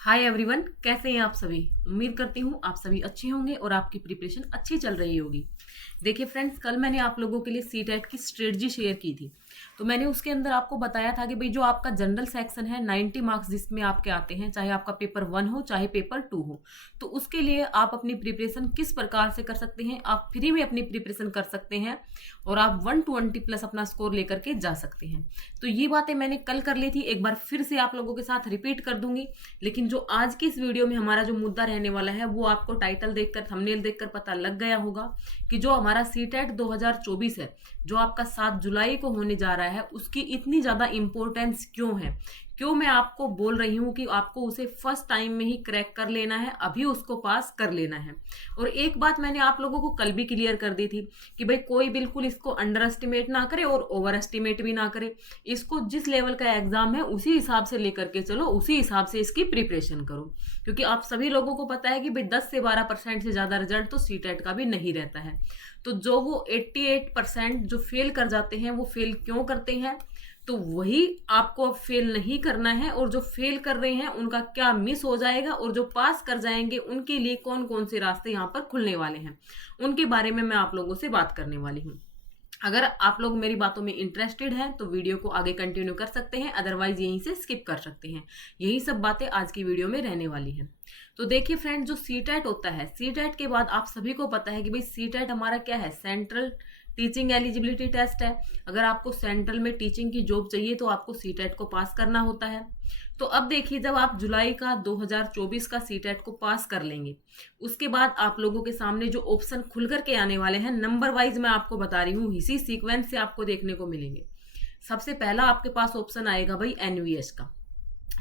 Hi everyone, कैसे हैं आप सभी। उम्मीद करती हूँ आप सभी अच्छे होंगे और आपकी प्रिपरेशन अच्छी चल रही होगी। देखिए फ्रेंड्स, कल मैंने आप लोगों के लिए सीटेट की स्ट्रेटजी शेयर की थी। तो मैंने उसके अंदर आपको बताया था कि भाई जो आपका जनरल सेक्शन है 90 मार्क्स जिसमें आपके आते हैं, चाहे आपका पेपर 1 हो चाहे पेपर 2 हो, तो उसके लिए आप अपनी प्रिपरेशन किस प्रकार से कर सकते हैं। आप फ्री में अपनी प्रिपरेशन कर सकते हैं और आप 120 प्लस अपना स्कोर लेकर के जा सकते हैं। तो ये बातें मैंने कल कर ली थी, एक बार फिर से आप लोगों के साथ रिपीट कर दूंगी। लेकिन जो आज की इस वीडियो में हमारा जो मुद्दा रहने वाला है वो आपको टाइटल देखकर, थंबनेल देखकर पता लग गया होगा कि जो हमारा सीटेट 2024 है, जो आपका 7 जुलाई को होने जा रहा है, उसकी इतनी ज्यादा इंपॉर्टेंस क्यों है। क्यों मैं आपको बोल रही हूँ कि आपको उसे फर्स्ट टाइम में ही क्रैक कर लेना है, अभी उसको पास कर लेना है। और एक बात मैंने आप लोगों को कल भी क्लियर कर दी थी कि भाई कोई बिल्कुल इसको अंडर एस्टिमेट ना करे और ओवर एस्टिमेट भी ना करे। इसको जिस लेवल का एग्जाम है उसी हिसाब से लेकर के चलो, उसी हिसाब से इसकी प्रिपरेशन करो। क्योंकि आप सभी लोगों को पता है कि भाई 10 से 12% से ज्यादा रिजल्ट तो सीटेट का भी नहीं रहता है। तो जो वो 88% जो फेल कर जाते हैं, वो फेल क्यों करते हैं, तो वही आपको अब फेल नहीं करना है। और जो फेल कर रहे हैं उनका क्या मिस हो जाएगा, और जो पास कर जाएंगे उनके लिए कौन कौन से रास्ते यहाँ पर खुलने वाले हैं, उनके बारे में मैं आप लोगों से बात करने वाली हूँ। अगर आप लोग मेरी बातों में इंटरेस्टेड हैं तो वीडियो को आगे कंटिन्यू कर सकते हैं, अदरवाइज यहीं से स्किप कर सकते हैं। यही सब बातें आज की वीडियो में रहने वाली हैं। तो देखिए फ्रेंड, जो सीटेट होता है, सीटेट के बाद आप सभी को पता है कि भाई सीटेट हमारा क्या है, सेंट्रल टीचिंग एलिजिबिलिटी टेस्ट है। अगर आपको सेंट्रल में टीचिंग की जॉब चाहिए तो आपको सीटेट को पास करना होता है। तो अब देखिए, जब आप जुलाई का 2024 का सीटेट को पास कर लेंगे, उसके बाद आप लोगों के सामने जो ऑप्शन खुल करके आने वाले हैं, नंबर वाइज मैं आपको बता रही हूँ, इसी सीक्वेंस से आपको देखने को मिलेंगे। सबसे पहला आपके पास ऑप्शन आएगा भाई एनवीएस का,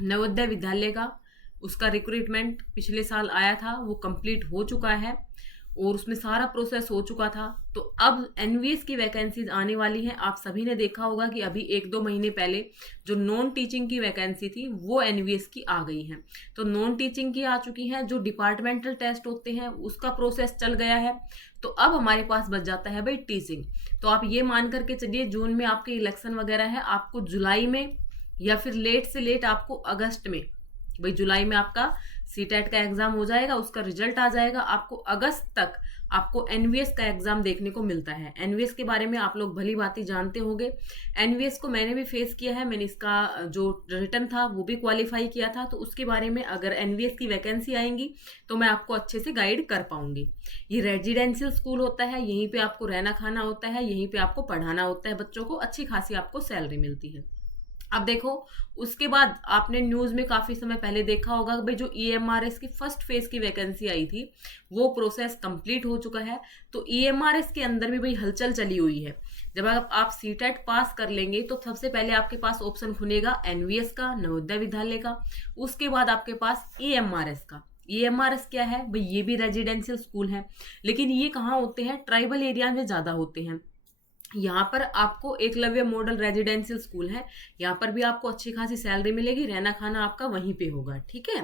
नवोदय विद्यालय का। उसका रिक्रूटमेंट पिछले साल आया था, वो कंप्लीट हो चुका है और उसमें सारा प्रोसेस हो चुका था। तो अब एनवीएस की वैकेंसीज आने वाली हैं। आप सभी ने देखा होगा कि अभी 1-2 महीने पहले जो नॉन टीचिंग की वैकेंसी थी वो एनवीएस की आ गई है। तो नॉन टीचिंग की आ चुकी हैं। जो डिपार्टमेंटल टेस्ट होते हैं उसका प्रोसेस चल गया है। तो अब हमारे पास बच जाता है भाई टीचिंग। तो आप ये मान करके चलिए, जून में आपके इलेक्शन वगैरह है, आपको जुलाई में या फिर लेट से लेट आपको अगस्त में, भाई जुलाई में आपका सीटेट का एग्जाम हो जाएगा, उसका रिजल्ट आ जाएगा, आपको अगस्त तक आपको एनवीएस का एग्जाम देखने को मिलता है। एनवीएस के बारे में आप लोग भली भांति जानते होंगे। एनवीएस को मैंने भी फेस किया है, मैंने इसका जो रिटर्न था वो भी क्वालिफाई किया था। तो उसके बारे में अगर एनवीएस की वैकेंसी आएंगी तो मैं आपको अच्छे से गाइड कर पाऊंगी। ये रेजिडेंशियल स्कूल होता है, यहीं पे आपको रहना खाना होता है, यहीं पे आपको पढ़ाना होता है बच्चों को, अच्छी खासी आपको सैलरी मिलती है। अब देखो, उसके बाद आपने न्यूज में काफी समय पहले देखा होगा कि भाई जो ईएमआरएस की फर्स्ट फेज की वैकेंसी आई थी वो प्रोसेस कंप्लीट हो चुका है। तो ईएमआरएस के अंदर भी भाई हलचल चली हुई है। जब आप सीटेट पास कर लेंगे तो सबसे पहले आपके पास ऑप्शन खुलेगा एनवीएस का, नवोदय विद्यालय का। उसके बाद आपके पास ईएमआरएस का। ईएमआरएस क्या है भाई, ये भी रेजिडेंशियल स्कूल है, लेकिन ये कहाँ होते हैं, ट्राइबल एरिया में ज्यादा होते हैं। यहाँ पर आपको एकलव्य मॉडल रेजिडेंशियल स्कूल है, यहाँ पर भी आपको अच्छी खासी सैलरी मिलेगी, रहना खाना आपका वहीं पे होगा, ठीक है।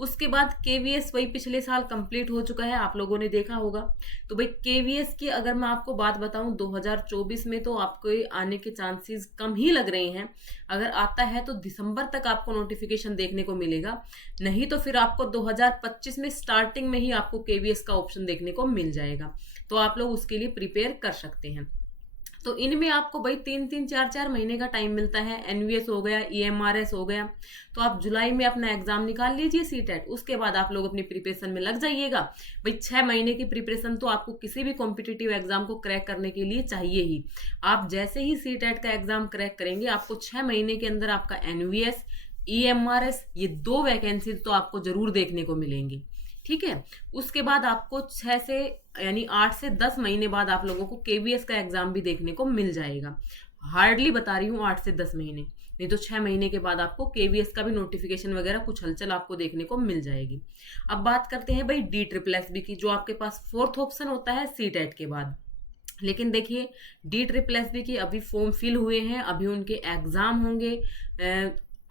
उसके बाद केवीएस वही पिछले साल कंप्लीट हो चुका है, आप लोगों ने देखा होगा। तो भाई केवीएस की अगर मैं आपको बात बताऊं, 2024 में तो आपको आने के चांसेस कम ही लग रहे हैं। अगर आता है तो दिसंबर तक आपको नोटिफिकेशन देखने को मिलेगा, नहीं तो फिर आपको 2025 में स्टार्टिंग में ही आपको केवीएस का ऑप्शन देखने को मिल जाएगा। तो आप लोग उसके लिए प्रिपेयर कर सकते हैं। तो इनमें आपको भाई 3-3, 4-4 महीने का टाइम मिलता है। एनवीएस हो गया, ईएमआरएस हो गया, तो आप जुलाई में अपना एग्जाम निकाल लीजिए सीटेट। उसके बाद आप लोग अपनी प्रिपरेशन में लग जाइएगा। भाई 6 महीने की प्रिपरेशन तो आपको किसी भी कॉम्पिटिटिव एग्जाम को क्रैक करने के लिए चाहिए ही। आप जैसे ही सीटेट का एग्जाम क्रैक करेंगे, आपको 6 महीने के अंदर आपका एनवीएस, ईएमआरएस, ये 2 वैकेंसी तो आपको जरूर देखने को मिलेंगी, ठीक है। उसके बाद आपको 6 से यानी 8 से 10 महीने बाद आप लोगों को केवीएस का एग्जाम भी देखने को मिल जाएगा। हार्डली बता रही हूँ 8 से 10 महीने, नहीं तो 6 महीने के बाद आपको केवीएस का भी नोटिफिकेशन वगैरह कुछ हलचल आपको देखने को मिल जाएगी। अब बात करते हैं भाई डी ट्रिपल एस बी की, जो आपके पास फोर्थ ऑप्शन होता है सीटेट के बाद। लेकिन देखिए, डी ट्रिपल एस बी की अभी फॉर्म फिल हुए हैं, अभी उनके एग्जाम होंगे।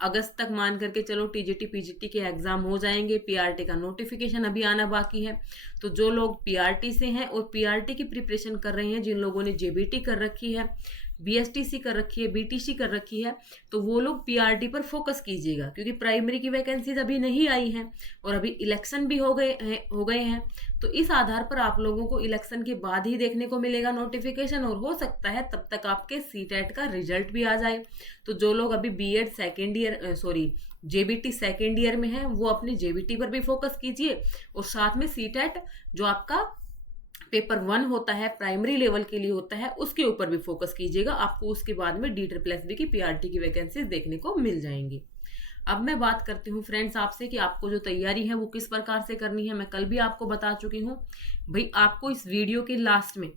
अगस्त तक मान करके चलो टीजीटी पीजीटी के एग्जाम हो जाएंगे। पीआरटी का नोटिफिकेशन अभी आना बाकी है। तो जो लोग पीआरटी से हैं और पीआरटी की प्रिपरेशन कर रहे हैं, जिन लोगों ने जेबीटी कर रखी है, बीएसटीसी कर रखी है, बीटीसी कर रखी है, तो वो लोग पीआरटी पर फोकस कीजिएगा, क्योंकि प्राइमरी की वैकेंसीज अभी नहीं आई हैं और अभी इलेक्शन भी हो गए हैं। तो इस आधार पर आप लोगों को इलेक्शन के बाद ही देखने को मिलेगा नोटिफिकेशन, और हो सकता है तब तक आपके सीटेट का रिजल्ट भी आ जाए। तो जो लोग अभी BEd second year JBT second year में है, वो अपनी जेबीटी पर भी फोकस कीजिए, और साथ में सीटेट जो आपका पेपर 1 होता है, प्राइमरी लेवल के लिए होता है, उसके ऊपर भी फोकस कीजिएगा। आपको उसके बाद में DSSB की पीआरटी की वैकेंसीज देखने को मिल जाएंगी। अब मैं बात करती हूँ फ्रेंड्स आपसे कि आपको जो तैयारी है वो किस प्रकार से करनी है। मैं कल भी आपको बता चुकी हूँ भाई, आपको इस वीडियो के लास्ट में,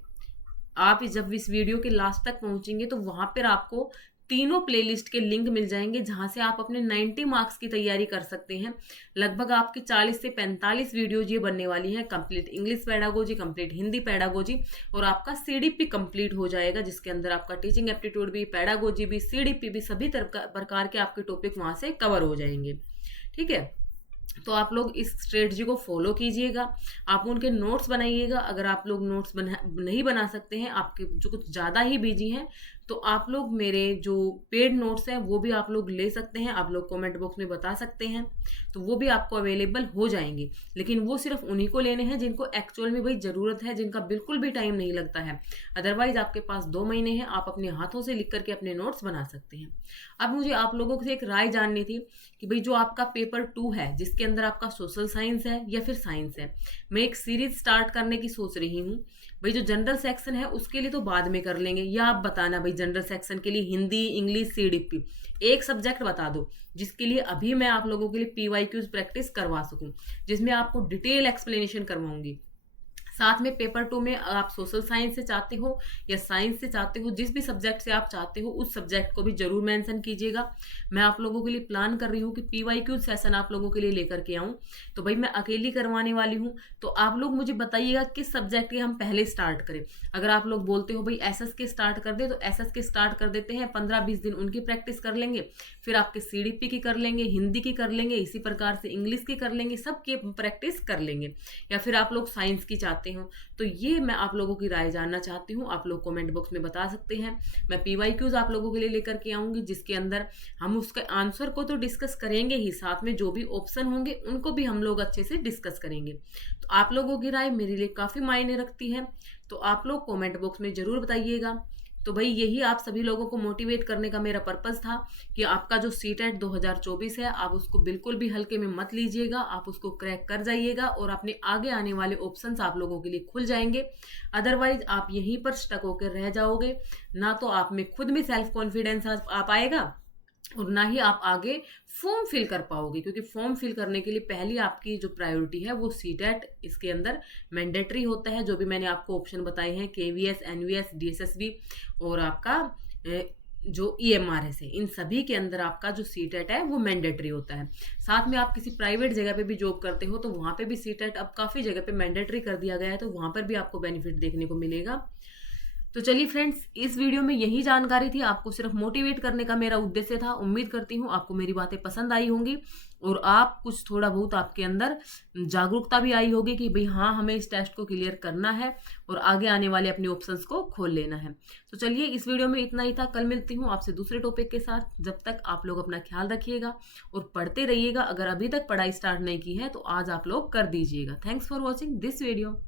आप जब इस वीडियो के लास्ट तक पहुंचेंगे तो वहां पर आपको तीनों प्लेलिस्ट के लिंक मिल जाएंगे, जहां से आप अपने 90 मार्क्स की तैयारी कर सकते हैं। लगभग आपकी 40 से 45 वीडियोज ये बनने वाली हैं। Complete English pedagogy, complete Hindi pedagogy, और आपका सीडीपी कंप्लीट हो जाएगा, जिसके अंदर आपका टीचिंग एप्टीट्यूड भी, पेडागोजी भी, सीडीपी भी, सभी प्रकार के आपके टॉपिक वहां से कवर हो जाएंगे। ठीक है, तो आप लोग इस स्ट्रेटजी को फॉलो कीजिएगा। आप उनके नोट्स बनाइएगा। अगर आप लोग नोट्स नहीं बना सकते हैं, आपके जो कुछ ज़्यादा ही बिजी हैं, तो आप लोग मेरे जो पेड नोट्स हैं वो भी आप लोग ले सकते हैं। आप लोग कमेंट बॉक्स में बता सकते हैं, तो वो भी आपको अवेलेबल हो जाएंगे। लेकिन वो सिर्फ उन्हीं को लेने हैं जिनको एक्चुअल में भाई ज़रूरत है, जिनका बिल्कुल भी टाइम नहीं लगता है। अदरवाइज आपके पास 2 महीने हैं, आप अपने हाथों से लिख करके अपने नोट्स बना सकते हैं। अब मुझे आप लोगों से एक राय जाननी थी कि भाई जो आपका पेपर 2 है, जिसके अंदर आपका सोशल साइंस है या फिर साइंस है, मैं एक सीरीज स्टार्ट करने की सोच रही हूँ। भाई जो जनरल सेक्शन है उसके लिए तो बाद में कर लेंगे, या आप बताना भाई जनरल सेक्शन के लिए हिंदी, इंग्लिश, सीडीपी एक सब्जेक्ट बता दो, जिसके लिए अभी मैं आप लोगों के लिए पीवाईक्यूज प्रैक्टिस करवा सकूं, जिसमें आपको डिटेल एक्सप्लेनेशन करवाऊंगी। साथ में पेपर 2 में आप सोशल साइंस से चाहते हो या साइंस से चाहते हो, जिस भी सब्जेक्ट से आप चाहते हो उस सब्जेक्ट को भी जरूर मेंशन कीजिएगा। मैं आप लोगों के लिए प्लान कर रही हूँ कि पीवाईक्यू सेशन आप लोगों के लिए लेकर के आऊँ। तो भाई मैं अकेली करवाने वाली हूँ, तो आप लोग मुझे बताइएगा किस सब्जेक्ट के हम पहले स्टार्ट करें। अगर आप लोग बोलते हो भाई एसएस के स्टार्ट कर दे, तो एसएस के स्टार्ट कर देते हैं। 15-20 दिन उनकी प्रैक्टिस कर लेंगे, फिर आपके सीडीपी की कर लेंगे, हिंदी की कर लेंगे, इसी प्रकार से इंग्लिश की कर लेंगे, सबकी प्रैक्टिस कर लेंगे। या फिर आप लोग साइंस की चाहते हो, तो ये मैं आप लोगों की राय जानना चाहती हूँ। आप लोग कमेंट बॉक्स में बता सकते हैं। मैं पीवाईक्यूज आप लोगों के लिए लेकर के आऊंगी, जिसके अंदर हम उसके आंसर को तो डिस्कस करेंगे ही, साथ में जो भी ऑप्शन होंगे उनको भी हम लोग अच्छे से डिस्कस करेंगे। तो आप लोगों की राय मेरे लिए काफी मायने रखती है, तो आप लोग कमेंट बॉक्स में जरूर बताइएगा। तो भाई यही आप सभी लोगों को मोटिवेट करने का मेरा पर्पस था कि आपका जो सीटेट 2024 है, आप उसको बिल्कुल भी हल्के में मत लीजिएगा, आप उसको क्रैक कर जाइएगा और अपने आगे आने वाले ऑप्शंस आप लोगों के लिए खुल जाएंगे। अदरवाइज आप यहीं पर स्टक होकर रह जाओगे, ना तो आप में खुद में सेल्फ कॉन्फिडेंस आ पाएगा और ना ही आप आगे फॉर्म फिल कर पाओगे, क्योंकि फॉर्म फिल करने के लिए पहली आपकी जो प्रायोरिटी है वो सीटेट इसके अंदर मैंडेटरी होता है। जो भी मैंने आपको ऑप्शन बताए हैं, केवीएस, एनवीएस, डीएसएसबी और आपका जो ईएमआरएस है, इन सभी के अंदर आपका जो सीटेट है वो मैंडेटरी होता है। साथ में आप किसी प्राइवेट जगह पे भी जॉब करते हो तो वहां पे भी सीटेट अब काफी जगह पे मैंडेटरी कर दिया गया है, तो वहां पर भी आपको बेनिफिट देखने को मिलेगा। तो चलिए फ्रेंड्स, इस वीडियो में यही जानकारी थी, आपको सिर्फ मोटिवेट करने का मेरा उद्देश्य था। उम्मीद करती हूँ आपको मेरी बातें पसंद आई होंगी और आप कुछ थोड़ा बहुत आपके अंदर जागरूकता भी आई होगी कि भाई हाँ, हमें इस टेस्ट को क्लियर करना है और आगे आने वाले अपने ऑप्शंस को खोल लेना है। तो चलिए, इस वीडियो में इतना ही था। कल मिलती हूँ आपसे दूसरे टॉपिक के साथ। जब तक आप लोग अपना ख्याल रखिएगा और पढ़ते रहिएगा। अगर अभी तक पढ़ाई स्टार्ट नहीं की है तो आज आप लोग कर दीजिएगा। Thanks for watching this video.